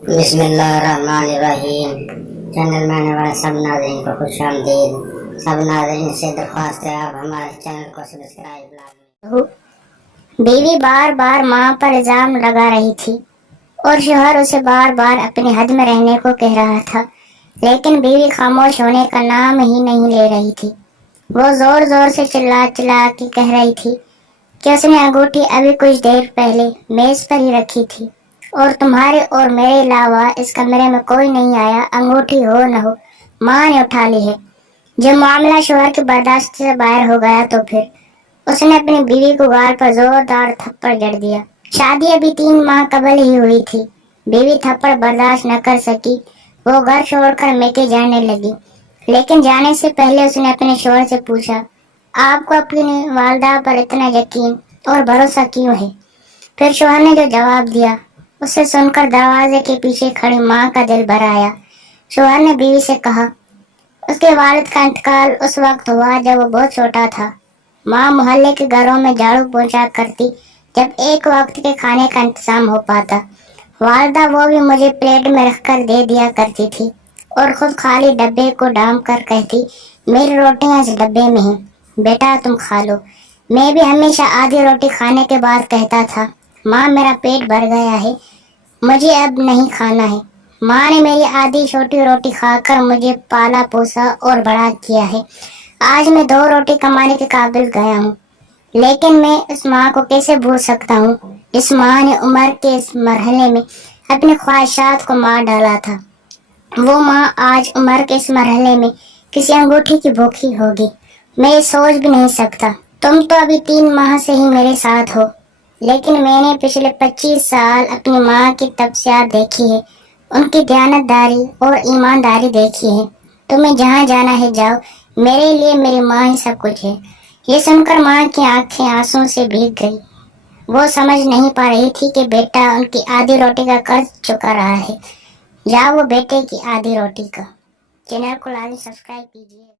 बिस्मिल्लाहिर्रहमानिर्रहीम। चैनल में आने वाले सब नाज़रीन को खुश आमदीद। सब नाज़रीन से दरख्वास्त है आप हमारे चैनल को सब्सक्राइब लाजमी। बीवी बार बार माँ पर इल्जाम लगा रही थी और शौहर उसे बार बार अपनी हद में रहने को कह रहा था, लेकिन बीवी खामोश होने का नाम ही नहीं ले रही थी। वो जोर जोर से चिल्ला चिल्ला के कह रही थी कि उसने अंगूठी अभी कुछ देर पहले मेज पर ही रखी थी और तुम्हारे और मेरे अलावा इस कमरे में कोई नहीं आया, अंगूठी हो न हो माँ ने उठा ली है। जब मामला शौहर की बर्दाश्त से बाहर हो गया तो फिर उसने अपनी बीवी को गाल पर जोरदार थप्पड़ जड़ दिया। शादी अभी 3 माह कबल ही हुई थी। बीवी थप्पड़ बर्दाश्त न कर सकी, वो घर छोड़कर मैके जाने लगी, लेकिन जाने से पहले उसने अपने शौहर से पूछा, आपको अपनी वालदा पर इतना यकीन और भरोसा क्यों है? फिर शौहर ने जो जवाब दिया उसे सुनकर दरवाजे के पीछे खड़ी माँ का दिल भर आया। शौहर ने बीवी से कहा, उसके वालिद का इंतकाल उस वक्त हुआ जब वो बहुत छोटा था। माँ मोहल्ले के घरों में झाड़ू पोंछा करती जब एक वक्त के खाने का इंतजाम हो पाता। वालदा वो भी मुझे प्लेट में रखकर दे दिया करती थी और खुद खाली डब्बे को ढांप कर कहती, मेरी रोटियां इस डब्बे में हैं, बेटा तुम खा लो। मैं भी हमेशा आधी रोटी खाने के बाद कहता था, माँ मेरा पेट भर गया है, मुझे अब नहीं खाना है। माँ ने मेरी आधी छोटी रोटी खाकर मुझे पाला पोसा और बड़ा किया है। आज मैं 2 रोटी कमाने के काबिल गया हूँ, लेकिन मैं इस माँ को कैसे भूल सकता हूँ जिस माँ ने उम्र के इस मरहले में अपनी ख्वाहिशात को मार डाला था। वो माँ आज उम्र के इस मरहले में किसी अंगूठी की भूखी होगी, मैं ये सोच भी नहीं सकता। तुम तो अभी 3 माह से ही मेरे साथ हो, लेकिन मैंने पिछले 25 साल अपनी माँ की तपस्या देखी है, उनकी दयानतदारी और ईमानदारी देखी है। तुम्हें जहाँ जाना है जाओ, मेरे लिए मेरी माँ ही सब कुछ है। ये सुनकर माँ की आंखें आंसू से भीग गई। वो समझ नहीं पा रही थी कि बेटा उनकी आधी रोटी का कर्ज चुका रहा है। जाओ वो बेटे की आधी रोटी का। चैनल को लाजमी सब्सक्राइब कीजिए।